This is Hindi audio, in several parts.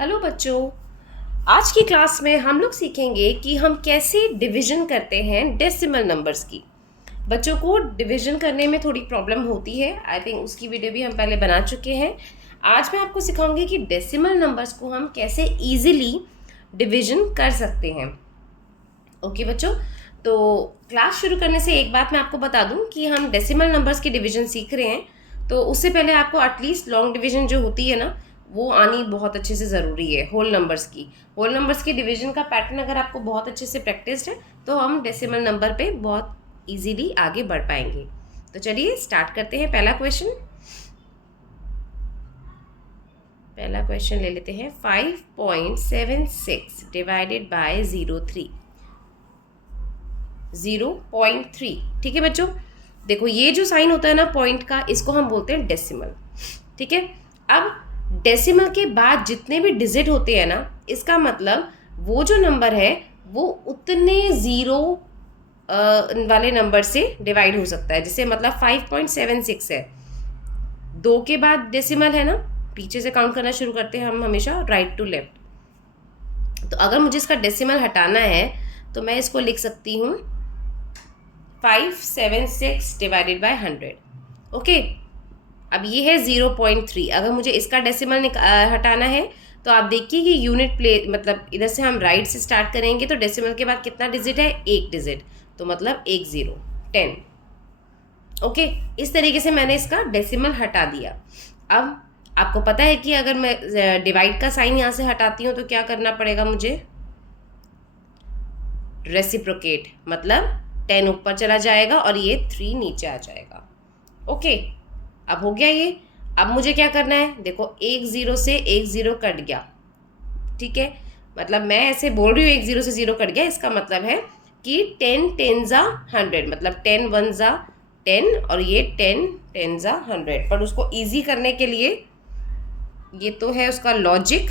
हेलो बच्चों। आज की क्लास में हम लोग सीखेंगे कि हम कैसे डिवीजन करते हैं डेसिमल नंबर्स की। बच्चों को डिवीजन करने में थोड़ी प्रॉब्लम होती है। आई थिंक उसकी वीडियो भी हम पहले बना चुके हैं। आज मैं आपको सिखाऊंगी कि डेसिमल नंबर्स को हम कैसे इजीली डिवीजन कर सकते हैं। ओके बच्चों, तो क्लास शुरू करने से एक बात मैं आपको बता दूं कि हम डेसिमल नंबर्स की डिवीजन सीख रहे हैं, तो उससे पहले आपको एटलीस्ट लॉन्ग डिवीजन जो होती है ना, वो आनी बहुत अच्छे से ज़रूरी है। होल नंबर्स की डिवीजन का पैटर्न अगर आपको बहुत अच्छे से प्रैक्टिस है तो हम डेसिमल नंबर पे बहुत इजीली आगे बढ़ पाएंगे। तो चलिए स्टार्ट करते हैं। पहला क्वेश्चन ले लेते हैं। 5.76 डिवाइडेड बाय 0.3। ठीक है बच्चों, देखो ये जो साइन होता है ना पॉइंट का, इसको हम बोलते हैं डेसिमल। ठीक है, अब डेसिमल के बाद जितने भी डिजिट होते हैं ना, इसका मतलब वो जो नंबर है वो उतने ज़ीरो वाले नंबर से डिवाइड हो सकता है। जैसे मतलब 5.76 है, 2 के बाद डेसिमल है ना, पीछे से काउंट करना शुरू करते हैं हम हमेशा राइट टू लेफ्ट। तो अगर मुझे इसका डेसिमल हटाना है तो मैं इसको लिख सकती हूँ 576 डिवाइडेड बाय 100। ओके, अब ये है 0.3। अगर मुझे इसका डेसिमल हटाना है तो आप देखिए कि यूनिट प्ले मतलब इधर से हम राइट से स्टार्ट करेंगे तो डेसिमल के बाद कितना डिजिट है, एक डिजिट, तो मतलब 10 10। ओके, इस तरीके से मैंने इसका डेसिमल हटा दिया। अब आपको पता है कि अगर मैं डिवाइड का साइन यहाँ से हटाती हूँ तो क्या करना पड़ेगा मुझे, रेसिप्रोकेट, मतलब 10 ऊपर चला जाएगा और ये 3 नीचे आ जाएगा। ओके, अब हो गया ये। अब मुझे क्या करना है, देखो एक ज़ीरो से एक ज़ीरो कट गया। ठीक है, मतलब मैं ऐसे बोल रही हूँ एक ज़ीरो से ज़ीरो कट गया, इसका मतलब है कि 10 10 ज़ा 100, मतलब 10 1 ज़ा 10 और ये 10 10 ज़ा 100। पर उसको ईजी करने के लिए, ये तो है उसका लॉजिक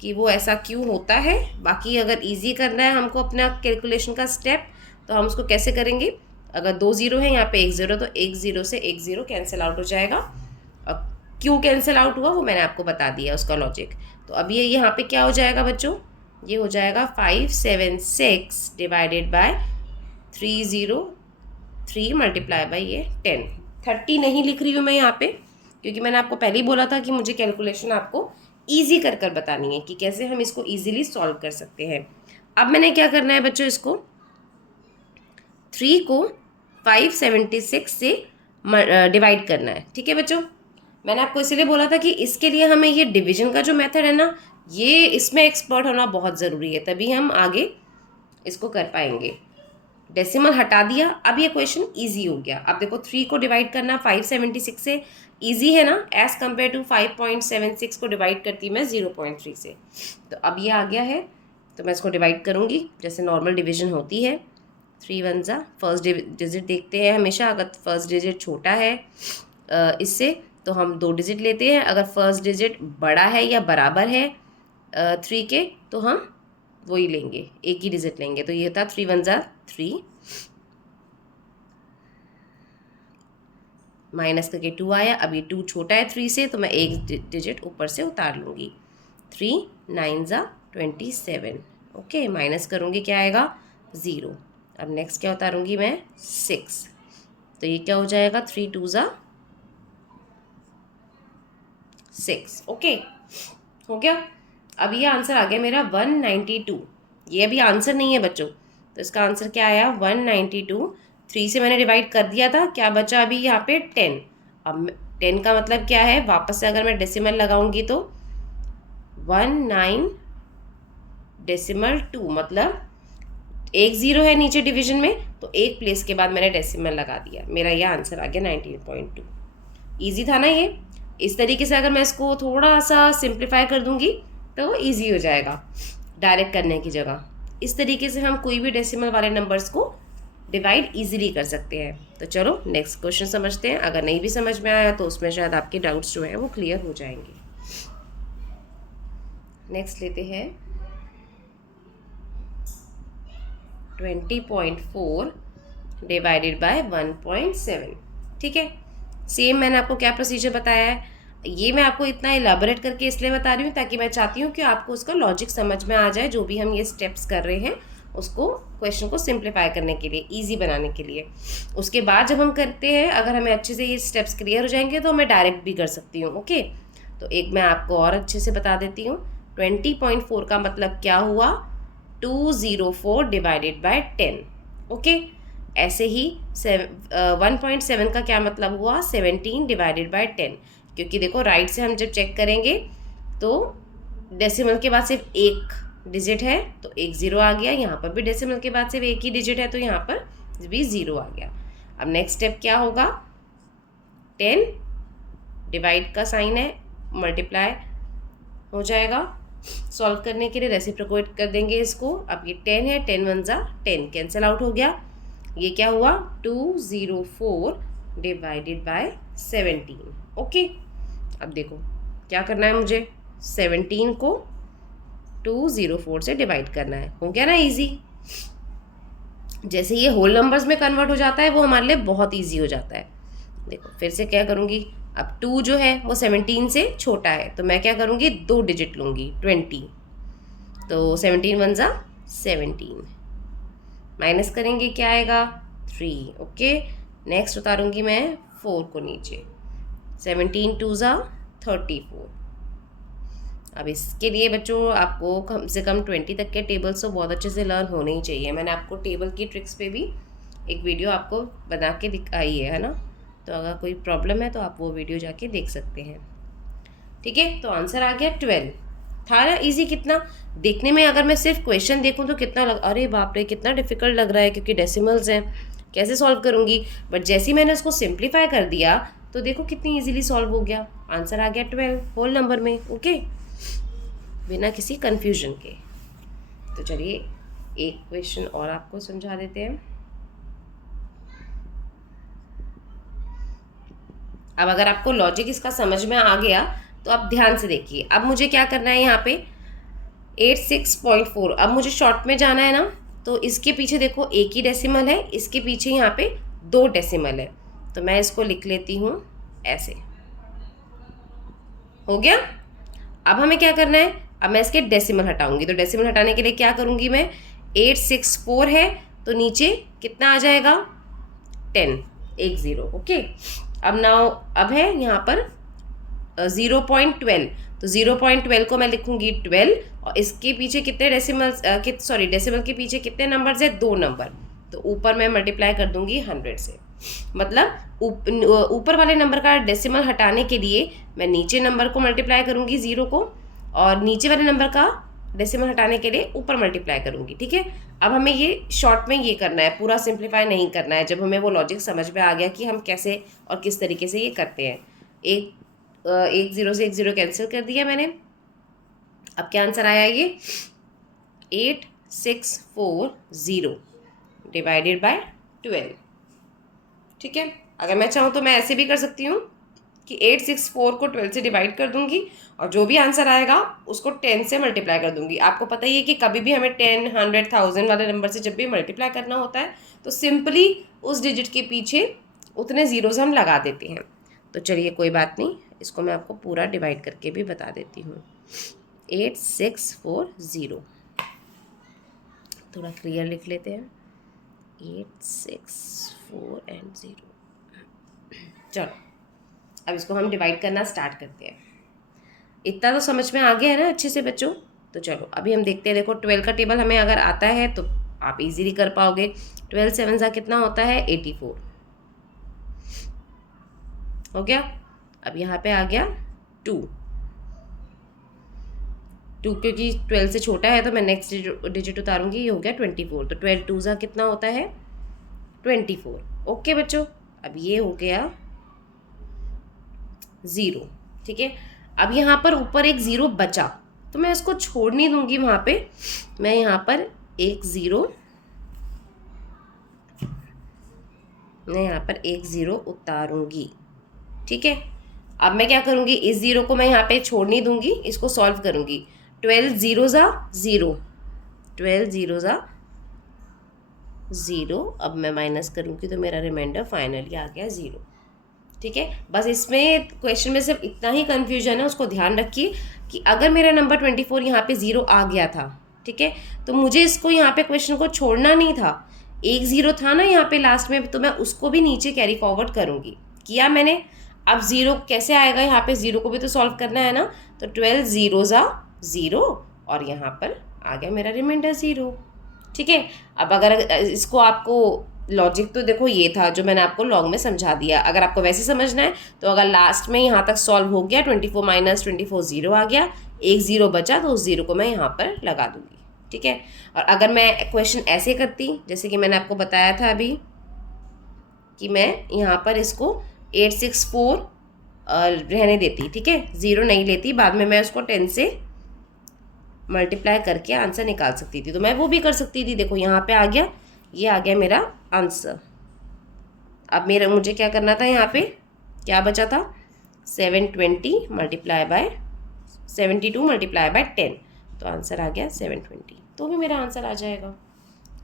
कि वो ऐसा क्यों होता है। बाकी अगर इजी करना है हमको अपना कैलकुलेशन का स्टेप, तो हम उसको कैसे करेंगे, अगर 2 ज़ीरो है यहाँ पे 1 ज़ीरो, तो 1 ज़ीरो से 1 ज़ीरो कैंसिल आउट हो जाएगा। और क्यों कैंसिल आउट हुआ वो मैंने आपको बता दिया उसका लॉजिक। तो अब ये यहाँ पे क्या हो जाएगा बच्चों, ये हो जाएगा 576 डिवाइडेड बाय 303 मल्टीप्लाई बाई ये 10। 30 नहीं लिख रही हूँ मैं यहाँ पे, क्योंकि मैंने आपको पहले ही बोला था कि मुझे कैलकुलेशन आपको ईजी कर कर बतानी है कि कैसे हम इसको ईजिली सॉल्व कर सकते हैं। अब मैंने क्या करना है बच्चों, इसको 3 को 576 से डिवाइड करना है। ठीक है बच्चों, मैंने आपको इसीलिए बोला था कि इसके लिए हमें ये डिवीजन का जो मेथड है ना, ये इसमें एक्सपर्ट होना बहुत ज़रूरी है, तभी हम आगे इसको कर पाएंगे। डेसिमल हटा दिया, अब ये क्वेश्चन इजी हो गया। अब देखो 3 को डिवाइड करना 576 से इजी है ना, एज कम्पेयर टू 5.76 को डिवाइड करती मैं 0.3 से। तो अब ये आ गया है, तो मैं इसको डिवाइड करूँगी जैसे नॉर्मल डिवीजन होती है। 3 1 ज़ा, फर्स्ट डिजिट देखते हैं हमेशा, अगर फर्स्ट डिजिट छोटा है इससे तो हम 2 डिजिट लेते हैं। अगर फर्स्ट डिजिट बड़ा है या बराबर है 3 के तो हम वही लेंगे, एक ही डिजिट लेंगे। तो ये था 3 1 ज़ा 3, माइनस करके 2 आया। अब ये 2 छोटा है 3 से, तो मैं एक डिजिट ऊपर से उतार लूँगी। 3 9 ज़ा 27। ओके, माइनस करूँगी क्या आएगा, 0। अब नेक्स्ट क्या उतारूँगी मैं, 6। तो ये क्या हो जाएगा, 3 2 ज़ा 6। ओके, हो गया। अब ये आंसर आ गया मेरा 192। ये अभी आंसर नहीं है बच्चों, तो इसका आंसर क्या आया, 192। 3 से मैंने डिवाइड कर दिया था, क्या बचा अभी यहाँ पे 10। अब 10 का मतलब क्या है, वापस से अगर मैं डेसिमल लगाऊंगी तो 19 डेसिमल 2, मतलब 1 ज़ीरो है नीचे डिवीजन में, तो एक प्लेस के बाद मैंने डेसिमल लगा दिया। मेरा ये आंसर आ गया 19.2। ईजी था ना ये। इस तरीके से अगर मैं इसको थोड़ा सा सिंप्लीफाई कर दूंगी तो ईजी हो जाएगा डायरेक्ट करने की जगह। इस तरीके से हम कोई भी डेसिमल वाले नंबर्स को डिवाइड इजीली कर सकते हैं। तो चलो नेक्स्ट क्वेश्चन समझते हैं। अगर नहीं भी समझ में आया तो उसमें शायद आपके डाउट्स जो हैं वो क्लियर हो जाएंगे। नेक्स्ट लेते हैं 20.4 डिवाइडेड बाय 1.7। ठीक है, सेम मैंने आपको क्या प्रोसीजर बताया है, ये मैं आपको इतना इलाबोरेट करके इसलिए बता रही हूँ ताकि मैं चाहती हूँ कि आपको उसका लॉजिक समझ में आ जाए, जो भी हम ये स्टेप्स कर रहे हैं उसको, क्वेश्चन को सिंप्लीफाई करने के लिए, इजी बनाने के लिए। उसके बाद जब हम करते हैं, अगर हमें अच्छे से ये स्टेप्स क्लियर हो जाएंगे तो मैं डायरेक्ट भी कर सकती हूँ। ओके, तो एक मैं आपको और अच्छे से बता देती हूँ। 20.4 का मतलब क्या हुआ, 204 डिवाइडेड बाय 10। ओके, ऐसे ही 1.7 का क्या मतलब हुआ, 17 डिवाइडेड बाय 10। क्योंकि देखो राइट से हम जब चेक करेंगे तो डेसिमल के बाद सिर्फ एक डिजिट है तो एक ज़ीरो आ गया, यहाँ पर भी डेसिमल के बाद सिर्फ एक ही डिजिट है तो यहाँ पर भी ज़ीरो आ गया। अब नेक्स्ट स्टेप क्या होगा, 10 डिवाइड का साइन है, मल्टीप्लाई हो जाएगा। सॉल्व करने के लिए रेसिप्रोकेट कर देंगे इसको। अब ये 10 है, 10 वन ज़ा 10 कैंसिल आउट हो गया। ये क्या हुआ, 204 डिवाइडेड बाय 17। ओके, अब देखो क्या करना है मुझे, 17 को 204 से डिवाइड करना है। हो गया ना इजी। जैसे ये होल नंबर्स में कन्वर्ट हो जाता है वो हमारे लिए बहुत इजी हो जाता है। देखो फिर से क्या करूँगी, अब 2 जो है वो 17 से छोटा है तो मैं क्या करूँगी, 2 डिजिट लूँगी, 20। तो 17 वन ज़ा 17, माइनस करेंगे क्या आएगा, 3। ओके, नेक्स्ट उतारूँगी मैं 4 को नीचे, 17 टू ज़ा 34। अब इसके लिए बच्चों आपको कम से कम 20 तक के टेबल्स तो बहुत अच्छे से लर्न होने ही चाहिए। मैंने आपको टेबल की ट्रिक्स पे भी एक वीडियो आपको बना के दिखाई है ना, तो अगर कोई प्रॉब्लम है तो आप वो वीडियो जाके देख सकते हैं। ठीक है, तो आंसर आ गया 12। था ना ईजी कितना, देखने में अगर मैं सिर्फ क्वेश्चन देखूँ तो कितना अरे बाप रे कितना डिफिकल्ट लग रहा है क्योंकि डेसिमल्स हैं, कैसे सॉल्व करूँगी। बट जैसे ही मैंने उसको सिंप्लीफाई कर दिया तो देखो कितनी ईजिली सॉल्व हो गया। आंसर आ गया 12 होल नंबर में। ओके, बिना किसी कन्फ्यूजन के। तो चलिए एक क्वेश्चन और आपको समझा देते हैं। अब अगर आपको लॉजिक इसका समझ में आ गया तो आप ध्यान से देखिए। अब मुझे क्या करना है, यहाँ पे 86.4, अब मुझे शॉर्ट में जाना है ना, तो इसके पीछे देखो एक ही डेसिमल है, इसके पीछे यहाँ पे 2 डेसिमल है, तो मैं इसको लिख लेती हूँ ऐसे। हो गया। अब हमें क्या करना है, अब मैं इसके डेसिमल हटाऊंगी, तो डेसिमल हटाने के लिए क्या करूँगी मैं, 864 है तो नीचे कितना आ जाएगा, 10, 10। ओके, अब है यहाँ पर 0.12, तो 0.12 को मैं लिखूंगी 12, और इसके पीछे कितने डेसिमल, डेसिमल के पीछे कितने नंबर्स है, 2 नंबर, तो ऊपर मैं मल्टीप्लाई कर दूंगी 100 से। मतलब ऊपर वाले नंबर का डेसिमल हटाने के लिए मैं नीचे नंबर को मल्टीप्लाई करूंगी 0 को, और नीचे वाले नंबर का डेसिमल हटाने के लिए ऊपर मल्टीप्लाई करूंगी। ठीक है, अब हमें ये शॉर्ट में ये करना है, पूरा सिंप्लीफाई नहीं करना है। जब हमें वो लॉजिक समझ में आ गया कि हम कैसे और किस तरीके से ये करते हैं, एक 0 से एक 0 कैंसिल कर दिया मैंने। अब क्या आंसर आया, ये 8640 डिवाइडेड बाय 12। ठीक है, अगर मैं चाहूँ तो मैं ऐसे भी कर सकती हूँ कि 864 को 12 से डिवाइड कर दूंगी और जो भी आंसर आएगा उसको 10 से मल्टीप्लाई कर दूंगी। आपको पता ही है कि कभी भी हमें 10, 100, 1000 वाले नंबर से जब भी मल्टीप्लाई करना होता है तो सिंपली उस डिजिट के पीछे उतने ज़ीरोज़ हम लगा देते हैं। तो चलिए कोई बात नहीं, इसको मैं आपको पूरा डिवाइड करके भी बता देती हूँ। 8640, थोड़ा क्लियर लिख लेते हैं, 864 एंड 0। चलो अब इसको हम डिवाइड करना स्टार्ट करते हैं। इतना तो समझ में आ गया है ना अच्छे से बच्चों। तो चलो अभी हम देखते हैं। देखो 12 का टेबल हमें अगर आता है तो आप इजीली कर पाओगे। 12 7 सा कितना होता है, 84। हो गया। अब यहाँ पे आ गया 2 क्योंकि 12 से छोटा है तो मैं नेक्स्ट डिजिट उतारूंगी, ये हो गया 24। तो 12 2 सा कितना होता है, 24। ओके बच्चों, अब ये हो गया 0। ठीक है, अब यहाँ पर ऊपर एक 0 बचा तो मैं इसको छोड़ नहीं दूंगी वहाँ पे, मैं यहाँ पर एक 0 उतारूंगी। ठीक है, अब मैं क्या करूँगी, इस 0 को मैं यहाँ पे छोड़ नहीं दूंगी, इसको सॉल्व करूँगी। 12 0 ज़ा 0, 12 0 ज़ा 0। अब मैं माइनस करूँगी तो मेरा रिमाइंडर फाइनली आ गया 0। ठीक है, बस इसमें क्वेश्चन में सिर्फ इतना ही कन्फ्यूजन है, उसको ध्यान रखिए कि अगर मेरा नंबर 24 यहाँ पे 0 आ गया था, ठीक है, तो मुझे इसको यहाँ पे क्वेश्चन को छोड़ना नहीं था। एक 0 था ना यहाँ पे लास्ट में, तो मैं उसको भी नीचे कैरी फॉरवर्ड करूँगी। किया मैंने। अब 0 कैसे आएगा, यहाँ पे 0 को भी तो सॉल्व करना है ना, तो 12 ज़ीरोज़ आ 0 और यहाँ पर आ गया मेरा रिमाइंडर 0। ठीक है, अब अगर इसको आपको लॉजिक तो देखो ये था जो मैंने आपको लॉन्ग में समझा दिया। अगर आपको वैसे समझना है तो अगर लास्ट में यहाँ तक सॉल्व हो गया 24 माइनस 24 0 आ गया, एक 0 बचा तो उस 0 को मैं यहाँ पर लगा दूंगी। ठीक है, और अगर मैं क्वेश्चन ऐसे करती जैसे कि मैंने आपको बताया था अभी कि मैं यहाँ पर इसको 864 रहने देती, ठीक है, 0 नहीं लेती, बाद में मैं उसको 10 से मल्टीप्लाई करके आंसर निकाल सकती थी, तो मैं वो भी कर सकती थी। देखो यहाँ पे आ गया, ये आ गया मेरा आंसर। अब मेरा मुझे क्या करना था, यहाँ पे क्या बचा था, 720 मल्टीप्लाई बाय 72 मल्टीप्लाई बाय 10, तो आंसर आ गया 720, तो भी मेरा आंसर आ जाएगा।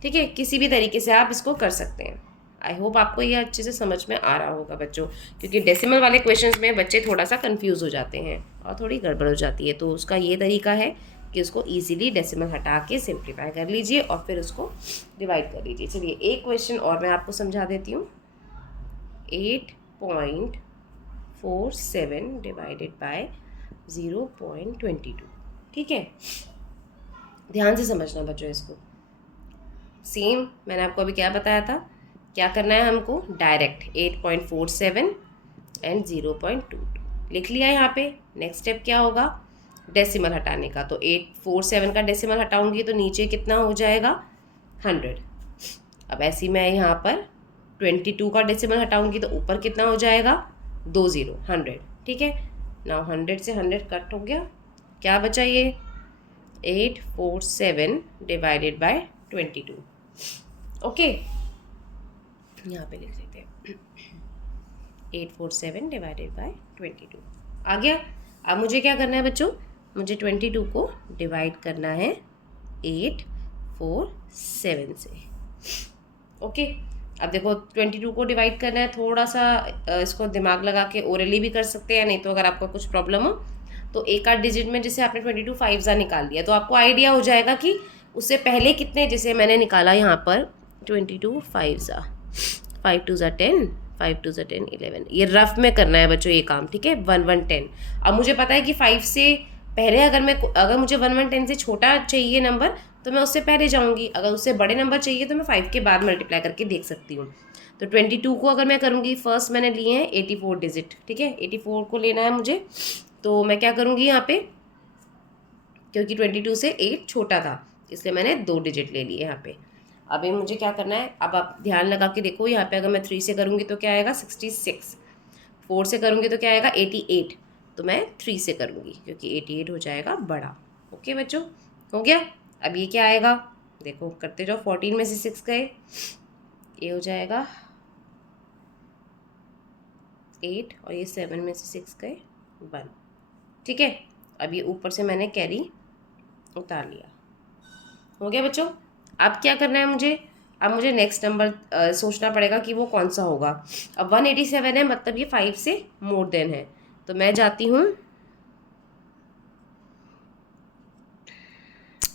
ठीक है, किसी भी तरीके से आप इसको कर सकते हैं। आई होप आपको ये अच्छे से समझ में आ रहा होगा बच्चों, क्योंकि डेसिमल वाले क्वेश्चंस में बच्चे थोड़ा सा कंफ्यूज हो जाते हैं और थोड़ी गड़बड़ हो जाती है, तो उसका ये तरीका है कि उसको इजीली डेसिमल हटा के सिंप्लीफाई कर लीजिए और फिर उसको डिवाइड कर लीजिए। चलिए एक क्वेश्चन और मैं आपको समझा देती हूँ। 8.47 डिवाइडेड बाय 0.22। ठीक है, ध्यान से समझना बच्चों इसको। सेम मैंने आपको अभी क्या बताया था, क्या करना है हमको, डायरेक्ट 8.47 एंड 0.22 लिख लिया यहाँ पे। नेक्स्ट स्टेप क्या होगा, डेसिमल हटाने का, तो 847 का डेसिमल हटाऊंगी तो नीचे कितना हो जाएगा, 100। अब ऐसे मैं यहाँ पर 22 का डेसिमल हटाऊंगी तो ऊपर कितना हो जाएगा, 2 0, 100। ठीक है, नाउ 100 से 100 कट हो गया, क्या बचा ये 847 डिवाइडेड बाय 22। ओके, यहाँ पे लिख लेते हैं 847 डिवाइडेड बाय 22 आ गया। अब मुझे क्या करना है बच्चों, मुझे 22 को डिवाइड करना है 847 से। ओके, अब देखो 22 को डिवाइड करना है, थोड़ा सा इसको दिमाग लगा के ओरली भी कर सकते हैं, नहीं तो अगर आपका कुछ प्रॉब्लम हो तो एक आध डिजिट में जैसे आपने 22 5 निकाल लिया तो आपको आइडिया हो जाएगा कि उससे पहले कितने, जैसे मैंने निकाला यहाँ पर 22 5 5 2 10 5 2 10 11, ये रफ में करना है बच्चों ये काम। ठीक है, 1 1 10। अब मुझे पता है कि 5 से पहले अगर मुझे 1 1 10 से छोटा चाहिए नंबर तो मैं उससे पहले जाऊंगी, अगर उससे बड़े नंबर चाहिए तो मैं 5 के बाद मल्टीप्लाई करके देख सकती हूँ। तो 22 को अगर मैं करूँगी, फर्स्ट मैंने लिए हैं 84 डिजिट, ठीक है, 84 को लेना है मुझे, तो मैं क्या करूँगी यहाँ पे, क्योंकि 22 से 8 छोटा था इसलिए मैंने 2 डिजिट ले लिए यहाँ पे। अभी मुझे क्या करना है, अब आप ध्यान लगा के देखो, यहाँ पे अगर मैं 3 से करूँगी तो क्या आएगा 66, 4 से करूँगी तो क्या आएगा 88, तो मैं 3 से करूँगी क्योंकि 88 हो जाएगा बड़ा। ओके बच्चों, हो गया। अब ये क्या आएगा, देखो करते जाओ, 14 में से 6 गए, ये हो जाएगा 8 और ये 7 में से 6 गए 1। ठीक है, अब ये ऊपर से मैंने कैरी उतार लिया। हो गया बच्चों। अब क्या करना है मुझे, अब मुझे नेक्स्ट नंबर सोचना पड़ेगा कि वो कौन सा होगा। अब 187 है, मतलब ये 5 से मोर देन है, तो मैं जाती हूँ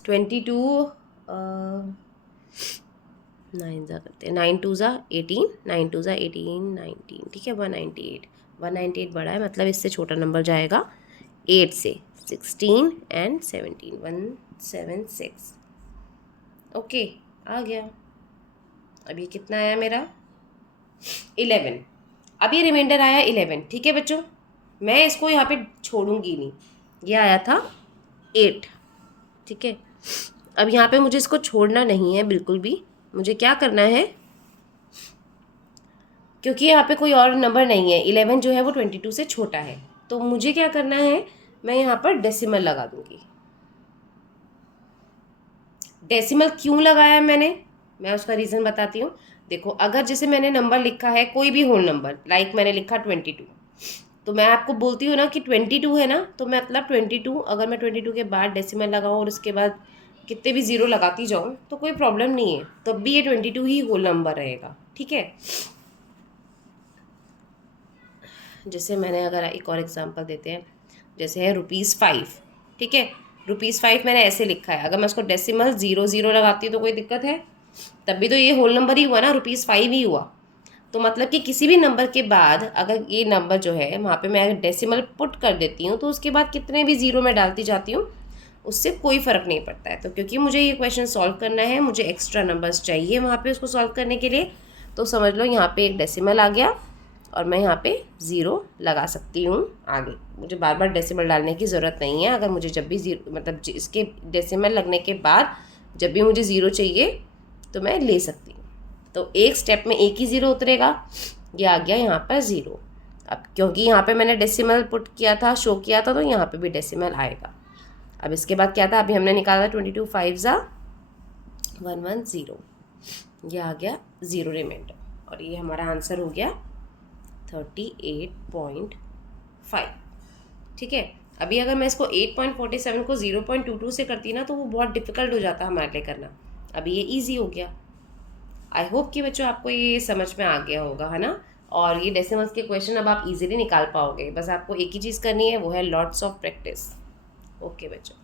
22 9 ज़ा करते हैं, 9 2 ज़ा 18, 9 2 ज़ा 18 19, ठीक है, 198 बड़ा है, मतलब इससे छोटा नंबर जाएगा 8 से, 16 एंड 17, 176। ओके, आ गया। अब ये कितना आया मेरा 11, अब ये रिमाइंडर आया 11। ठीक है बच्चों, मैं इसको यहाँ पे छोड़ूंगी नहीं, ये आया था 8। ठीक है, अब यहाँ पे मुझे इसको छोड़ना नहीं है बिल्कुल भी, मुझे क्या करना है, क्योंकि यहाँ पे कोई और नंबर नहीं है, 11 जो है वो 22 से छोटा है, तो मुझे क्या करना है, मैं यहाँ पर डेसिमल लगा दूंगी। डेसिमल क्यों लगाया मैंने, मैं उसका रीज़न बताती हूँ। देखो, अगर जैसे मैंने नंबर लिखा है कोई भी होल नंबर, लाइक मैंने लिखा 22, तो मैं आपको बोलती हूँ ना कि 22 है ना, तो मैं मतलब 22, अगर मैं 22 के बाद डेसिमल लगाऊँ और उसके बाद कितने भी ज़ीरो लगाती जाऊँ तो कोई प्रॉब्लम नहीं है, तब भी ये 22 ही होल नंबर रहेगा। ठीक है, जैसे मैंने अगर एक और एग्जांपल देते हैं, जैसे है ₹5, ठीक है। ₹5 मैंने ऐसे लिखा है, अगर मैं उसको डेसिमल 00 लगाती हूँ तो कोई दिक्कत है? तब भी तो ये होल नंबर ही हुआ ना, ₹5 ही हुआ। तो मतलब कि किसी भी नंबर के बाद अगर ये नंबर जो है वहाँ पे मैं डेसिमल पुट कर देती हूँ तो उसके बाद कितने भी ज़ीरो में डालती जाती हूँ उससे कोई फ़र्क नहीं पड़ता है। तो क्योंकि मुझे ये क्वेश्चन सॉल्व करना है, मुझे एक्स्ट्रा नंबर्स चाहिए वहाँ पे उसको सॉल्व करने के लिए, तो समझ लो यहाँ पे एक डेसिमल आ गया और मैं यहाँ पे 0 लगा सकती हूँ आगे। मुझे बार बार डेसिमल डालने की ज़रूरत नहीं है। अगर मुझे जब भी ज़ीरो मतलब इसके डेसिमल लगने के बाद जब भी मुझे 0 चाहिए तो मैं ले सकती हूँ। तो एक स्टेप में एक ही 0 उतरेगा, ये आ गया यहाँ पर 0। अब क्योंकि यहाँ पे मैंने डेसिमल पुट किया था, शो किया था, तो यहाँ पे भी डेसिमल आएगा। अब इसके बाद क्या था, अभी हमने निकाला 22 5 110, ये आ गया 0 रिमाइंडर और ये हमारा आंसर हो गया 38.5। ठीक है। अभी अगर मैं इसको 8.47 को 0.22 से करती ना तो वो बहुत डिफिकल्ट हो जाता हमारे लिए करना। अभी ये ईजी हो गया। आई होप कि बच्चों आपको ये समझ में आ गया होगा, है ना। और ये डेसिमल्स के क्वेश्चन अब आप इजीली निकाल पाओगे। बस आपको एक ही चीज़ करनी है, वो है लॉट्स ऑफ प्रैक्टिस। ओके बच्चों।